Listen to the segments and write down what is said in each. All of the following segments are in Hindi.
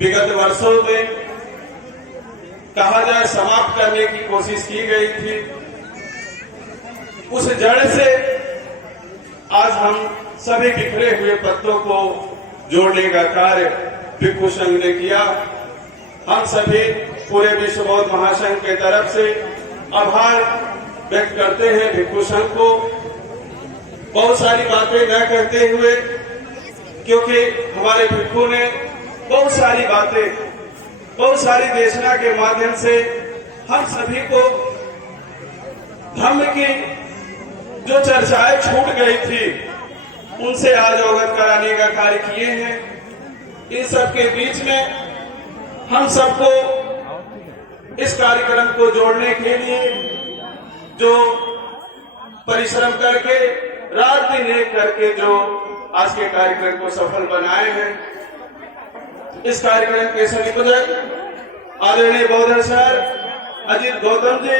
विगत वर्षों में कहा जाए समाप्त करने की कोशिश की गई थी, उस जड़ से आज हम सभी बिखरे हुए पत्तों को जोड़ने का कार्य भिक्षु संघ ने किया। हम सभी पूरे विश्व बौद्ध महासंघ के तरफ से आभार व्यक्त करते हैं भिक्षु संघ को। बहुत सारी बातें न कहते हुए, क्योंकि हमारे भिक्षु ने बहुत सारी बातें, बहुत सारी देशना के माध्यम से हम सभी को धर्म की जो चर्चाएं छूट गई थी उनसे आज अवगत कराने का कार्य किए हैं। इन सब के बीच में हम सबको इस कार्यक्रम को जोड़ने के लिए जो परिश्रम करके रात दिन एक करके जो आज के कार्यक्रम को सफल बनाए हैं, इस कार्यक्रम के संयोजक आदरणीय बौद्ध सर अजीत गौतम जी,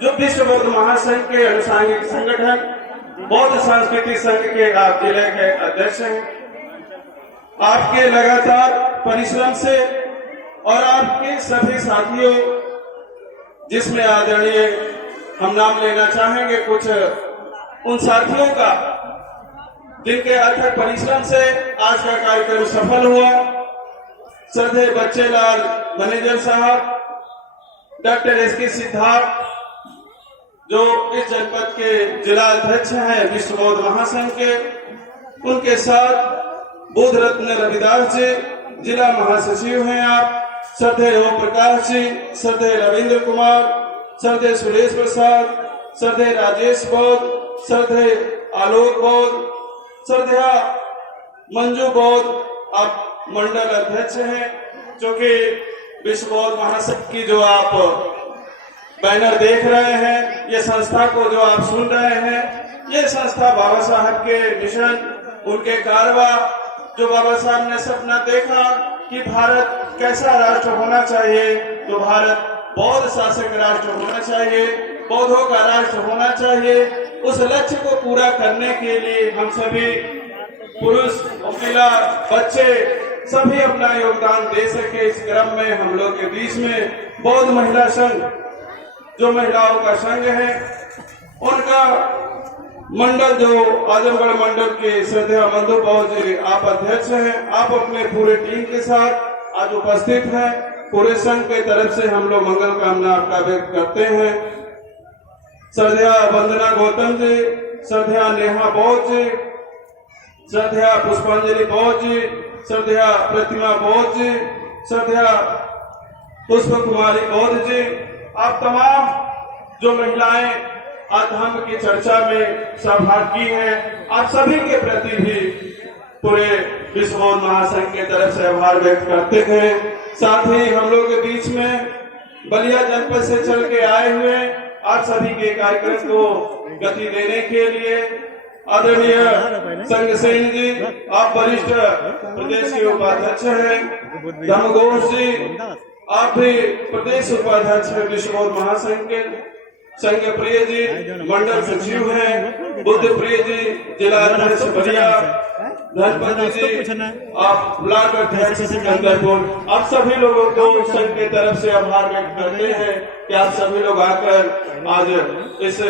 जो विश्व बौद्ध महासंघ के अनुसांगिक संगठन बौद्ध सांस्कृतिक संघ के आप जिले के अध्यक्ष हैं। आपके लगातार परिश्रम से और आपके सभी साथियों, जिसमें आदरणीय हम नाम लेना चाहेंगे कुछ उन साथियों का, जिनके अथक परिश्रम से आज का कार्यक्रम सफल हुआ। श्रद्धेय बच्चेलाल मैनेजर साहब, डॉक्टर एस.के. सिद्धार्थ, जो इस जनपद के जिला अध्यक्ष हैं विश्व बौद्ध महासंघ के, उनके साथ बुद्ध रत्न रविदास जी, जिला महासचिव हैं आप, श्रद्धेय ओम प्रकाश जी, श्रद्धेय रविंद्र कुमार, श्रद्धेय सुरेश प्रसाद, श्रद्धेय राजेश बौद्ध, श्रद्धेय आलोक बौद्ध, श्रद्धेय मंजू बौद्ध, आप मंडल अध्यक्ष हैं। जो कि विश्व बौद्ध महासंघ की जो आप बैनर देख रहे हैं, ये संस्था को जो आप सुन रहे हैं, ये संस्था बाबा साहब के मिशन, उनके कारवा, जो बाबा साहब ने सपना देखा कि भारत कैसा राष्ट्र होना चाहिए, तो भारत बौद्ध शासक राष्ट्र होना चाहिए, बौद्धों का राष्ट्र होना चाहिए। उस लक्ष्य को पूरा करने के लिए हम सभी पुरुष, महिला, बच्चे सभी अपना योगदान दे सके। इस क्रम में हम लोग के बीच में बौद्ध महिला संघ, जो महिलाओं का संघ है, उनका मंडल, जो आजमगढ़ मंडल के श्रद्धेय मंदू बौद्ध जी, आप अध्यक्ष हैं। आप अपने पूरे टीम के साथ आज उपस्थित हैं। पूरे संघ के तरफ से हम लोग मंगल कामना आपका व्यक्त करते हैं। श्रद्धेय वंदना गौतम जी, श्रद्धेय नेहा बौद्ध जी, श्रद्धेय पुष्पांजलि बौद्ध जी, श्रद्धेय प्रतिमा बौद्ध जी, श्रद्धेय पुष्प कुमारी बौद्ध जी, आप तमाम जो महिलाएं आज धर्म की चर्चा में सहभागी हैं, आप सभी के प्रति भी पूरे विश्व बौद्ध महासंघ के तरफ से आभार व्यक्त करते हैं। साथ ही हम लोग के बीच में बलिया जनपद से चल के आए हुए आप सभी के कार्यक्रम को गति देने के लिए आदरणीय संघ सेन जी, आप वरिष्ठ प्रदेश के उपाध्यक्ष हैं। धर्मघोष जी, आप भी प्रदेश उपाध्यक्ष हैं विश्व बौद्ध महासंघ के। संघ प्रिय जी मंडल सचिव हैं। बुद्ध प्रिय जी जिला अध्यक्ष बलिया। धनपति जी, आप ब्लॉक अध्यक्ष सिकंदरपुर। आप सभी लोगों को संघ के तरफ से आभार व्यक्त करते हैं कि आप सभी लोग आकर आज इस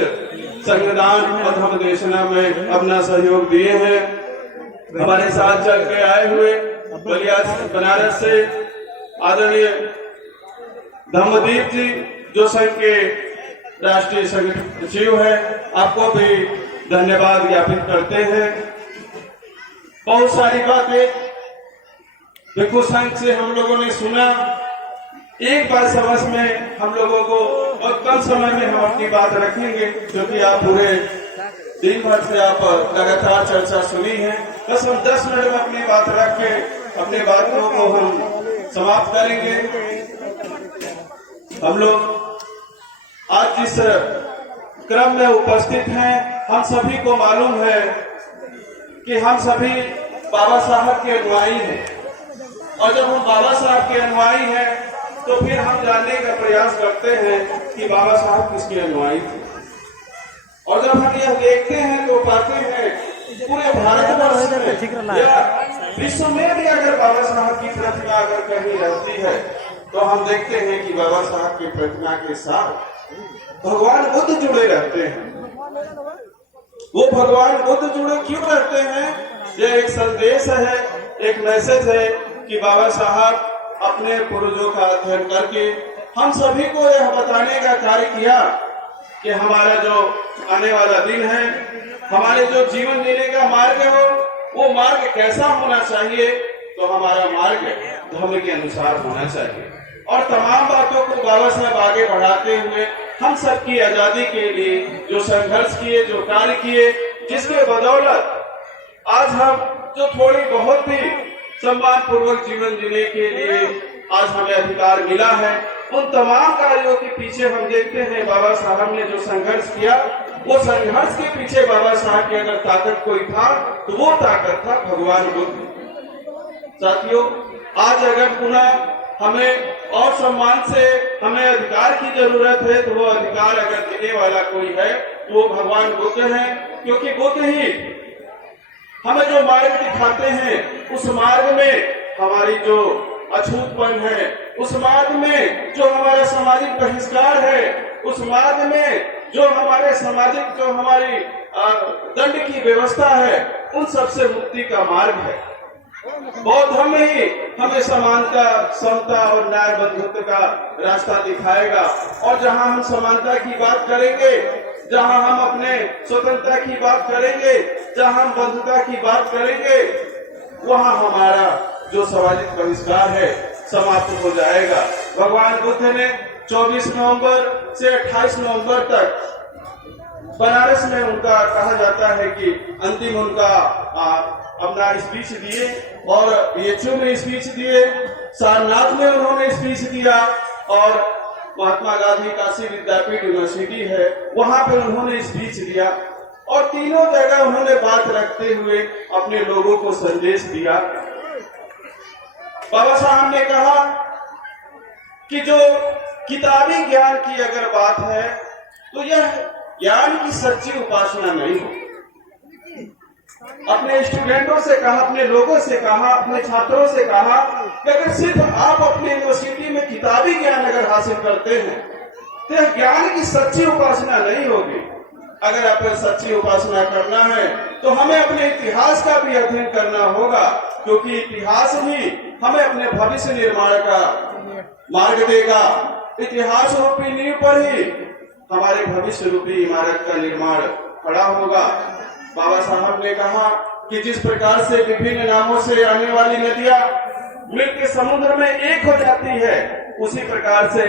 संगदान और धर्म देशना में अपना सहयोग दिए हैं। हमारे साथ चल के आए हुए बलिया बनारस से आदरणीय धम्मदीप जी, जो संघ के राष्ट्रीय सचिव है, आपको भी धन्यवाद ज्ञापित करते हैं। बहुत सारी बातें भिक्षु संघ से हम लोगों ने सुना। एक बार समझ में हम लोगों को और कम समय में हम अपनी बात रखेंगे, क्योंकि आप पूरे दिन भर से आप लगातार चर्चा सुनी है। बस हम 10 मिनट में अपनी बात रख के अपनी बातों को हम समाप्त करेंगे। हम लोग आज जिस क्रम में उपस्थित हैं, हम सभी को मालूम है कि हम सभी बाबा साहब के अनुयायी हैं, और जब हम बाबा साहब के अनुयायी हैं तो फिर हम जानने का प्रयास करते हैं कि बाबा साहब किसके अनुयायी थे। और जब हम यह देखते हैं तो पाते हैं पूरे भारतवर्ष में या विश्व में भी अगर बाबा साहब की प्रतिमा प्रतिमा अगर कहीं रहती है तो हम देखते हैं कि बाबा साहब की प्रतिमा के साथ भगवान बुद्ध जुड़े रहते हैं। वो भगवान बुद्ध जुड़े क्यों रहते हैं? यह एक संदेश है, एक मैसेज है कि बाबा साहब अपने पूर्वजों का अध्ययन करके हम सभी को यह बताने का कार्य किया कि हमारा जो आने वाला दिन है, हमारे जो जीवन जीने का मार्ग हो, वो मार्ग कैसा होना चाहिए। तो हमारा मार्ग धर्म के अनुसार होना चाहिए और तमाम बातों को बाबा साहब आगे बढ़ाते हुए हम सबकी आजादी के लिए जो संघर्ष किए, जो कार्य किए, जिसके बदौलत आज हम जो थोड़ी बहुत भी सम्मान पूर्वक जीवन जीने के लिए आज हमें अधिकार मिला है, उन तमाम कार्यों के पीछे हम देखते हैं बाबा साहब ने जो संघर्ष किया, वो संघर्ष के पीछे बाबा साहब की अगर ताकत कोई था तो वो ताकत था भगवान बुद्ध। साथियों, आज अगर पुनः हमें और सम्मान से हमें अधिकार की जरूरत है तो वो अधिकार अगर देने वाला कोई है तो वो भगवान बुद्ध है, क्योंकि बुद्ध ही हमें जो मार्ग दिखाते हैं, उस मार्ग में हमारी जो अछूतपन है, उस मार्ग में जो हमारा सामाजिक बहिष्कार है, उस मार्ग में जो हमारे सामाजिक जो हमारी दंड की व्यवस्था है, उन सबसे मुक्ति का मार्ग है। बौद्ध धर्म ही हमें समानता, समता और न्याय बंधुत्व का रास्ता दिखाएगा। और जहां हम समानता की बात करेंगे, जहां हम अपने स्वतंत्रता की बात करेंगे, जहां हम बंधुता की बात करेंगे, वहां हमारा जो सामाजिक बहिष्कार है समाप्त हो जाएगा। भगवान बुद्ध ने 24 नवंबर से 28 नवंबर तक बनारस में उनका कहा जाता है कि अंतिम उनका अपना स्पीच दिए और बीएचयू में स्पीच दिए, सारनाथ में उन्होंने स्पीच दिया और महात्मा गांधी काशी विद्यापीठ यूनिवर्सिटी है, वहां पर उन्होंने स्पीच दिया और तीनों जगह उन्होंने बात रखते हुए अपने लोगों को संदेश दिया। बाबा साहब ने कहा कि जो किताबी ज्ञान की अगर बात है तो यह ज्ञान की सच्ची उपासना नहीं हो। अपने स्टूडेंटों से कहा, अपने लोगों से कहा, अपने छात्रों से कहा कि अगर सिर्फ आप अपने यूनिवर्सिटी में किताबी ज्ञान अगर हासिल करते हैं तो यह ज्ञान की सच्ची उपासना नहीं होगी। अगर आपको सच्ची उपासना करना है तो हमें अपने इतिहास का भी अध्ययन करना होगा, क्योंकि इतिहास ही हमें अपने भविष्य निर्माण का मार्ग देगा। इतिहास रूपी नींव पर ही हमारे भविष्य रूपी इमारत का निर्माण खड़ा होगा। बाबा साहब ने कहा कि जिस प्रकार से विभिन्न नामों से आने वाली नदियां मिलकर समुद्र में एक हो जाती है, उसी प्रकार से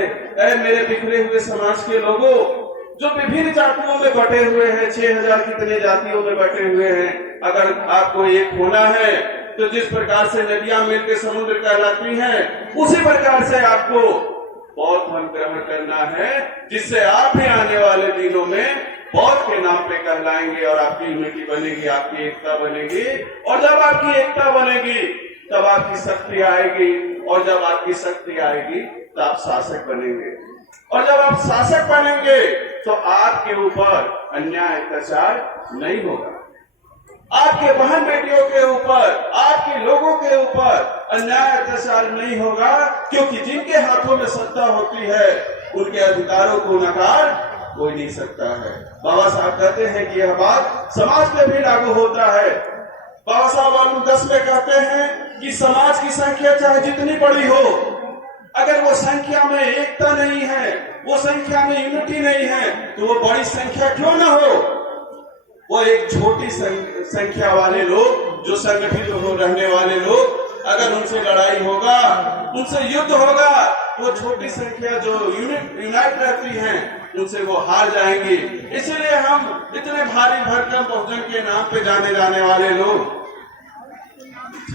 मेरे बिखरे हुए समाज के लोगों जो विभिन्न जातियों में बटे हुए हैं, 6000 कितने जातियों में बटे हुए हैं, अगर आपको एक होना है तो जिस प्रकार से नदियां मिलकर समुद्र कहलाती हैं, उसी प्रकार से आपको बौद्ध धर्म ग्रहण करना है, जिससे आप भी आने वाले दिनों में बौद्ध के नाम पे कहलाएंगे और आपकी यूनिटी बनेगी, आपकी एकता बनेगी। और जब आपकी एकता बनेगी तब आपकी शक्ति आएगी, और जब आपकी शक्ति आएगी तो आप शासक बनेंगे, और जब आप शासक बनेंगे तो आपके ऊपर अन्याय अत्याचार नहीं होगा। आपके बहन बेटियों के ऊपर, आपके लोगों के ऊपर अन्याय अत्याचार नहीं होगा, क्योंकि जिनके हाथों में सत्ता होती है उनके अधिकारों को नकार कोई नहीं सकता है। बाबा साहब कहते हैं कि यह बात समाज पे भी लागू होता है। बाबा साहब वॉल्यूम 10 में कहते हैं कि समाज की संख्या चाहे जितनी बड़ी हो, अगर वो संख्या में एकता नहीं है, वो संख्या में यूनिटी नहीं है, तो वो बड़ी संख्या क्यों ना हो। वो एक छोटी संख्या वाले लोग, जो संगठित हो रहने वाले लोग, अगर उनसे लड़ाई होगा, उनसे युद्ध होगा, वो छोटी संख्या जो यूनाइट रहती हैं, उनसे वो हार जाएंगी। इसलिए हम इतने भारी भरकम बहुजन के नाम पे जाने जाने वाले लोग,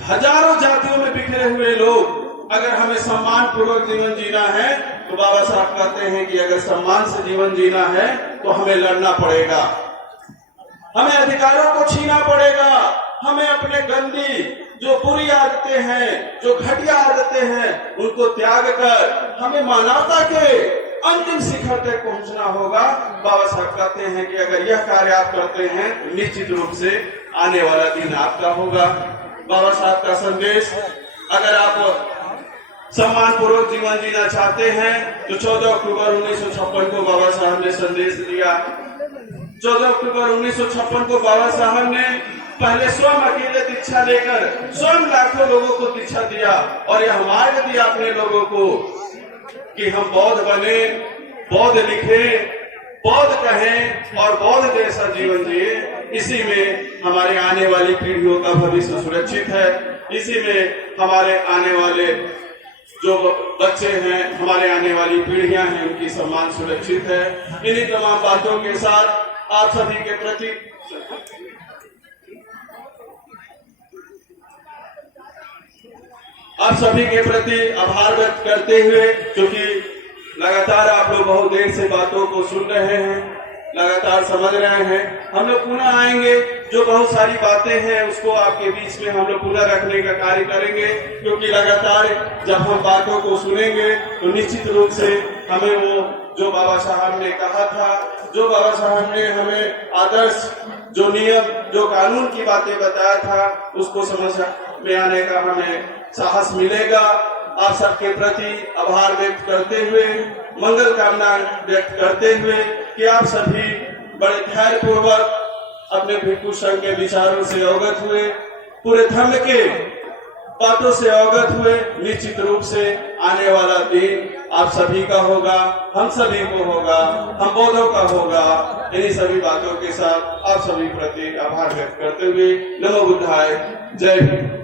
हजारों जातियों में बिखरे हुए लोग, अगर हमें सम्मान पूर्वक जीवन जीना है तो बाबा साहब कहते हैं कि अगर सम्मान से जीवन जीना है तो हमें लड़ना पड़ेगा, हमें अधिकारों को छीना पड़ेगा, हमें अपने गंदी जो बुरी आदतें हैं, जो घटिया आदतें हैं, उनको त्याग कर हमें मानवता के अंतिम शिखर तक पहुंचना होगा। बाबा साहब कहते हैं कि अगर यह कार्य आप करते हैं तो निश्चित रूप से आने वाला दिन आपका होगा। बाबा साहब का संदेश अगर आप सम्मान पूर्वक जीवन जीना चाहते हैं तो 14 अक्टूबर 1956 को बाबा साहब ने संदेश दिया। 14 अक्टूबर 1956 को बाबा साहब ने पहले स्वयं अकेले दीक्षा लेकर स्वयं लाखों लोगों को दीक्षा दिया और यह मार्ग दिया अपने लोगों को कि हम बौद्ध बने, बौद्ध लिखे, बौद्ध कहें और बौद्ध जैसा जीवन जिए। इसी में हमारे आने वाली पीढ़ियों का भविष्य सुरक्षित है। इसी में हमारे आने वाले जो बच्चे हैं, हमारे आने वाली पीढ़ियां हैं, उनकी सम्मान सुरक्षित है। इन्हीं तमाम बातों के साथ आप सभी के प्रति आभार व्यक्त करते हुए, क्योंकि लगातार आप लोग बहुत देर से बातों को सुन रहे हैं, लगातार समझ रहे हैं। हम लोग पुनः आएंगे, जो बहुत सारी बातें हैं उसको आपके बीच में हम लोग पुनः रखने का कार्य करेंगे, क्योंकि लगातार जब हम बातों को सुनेंगे तो निश्चित रूप से हमें वो जो बाबा साहब ने कहा था, जो बाबा साहब ने हमें आदर्श, जो नियम, जो कानून की बातें बताया था, उसको समझ में आने का हमें साहस मिलेगा। आप सबके प्रति आभार व्यक्त करते हुए, मंगल कामना व्यक्त करते हुए कि आप सभी बड़े धैर्य पूर्वक अपने भिक्षु संघ के विचारों से अवगत हुए, पूरे धर्म के बातों से अवगत हुए। निश्चित रूप से आने वाला दिन आप सभी का होगा, हम सभी को होगा, हम बौद्धों का होगा। इन्हीं सभी बातों के साथ आप सभी प्रति आभार व्यक्त करते हुए नमो बुद्धाय, जय हिंद।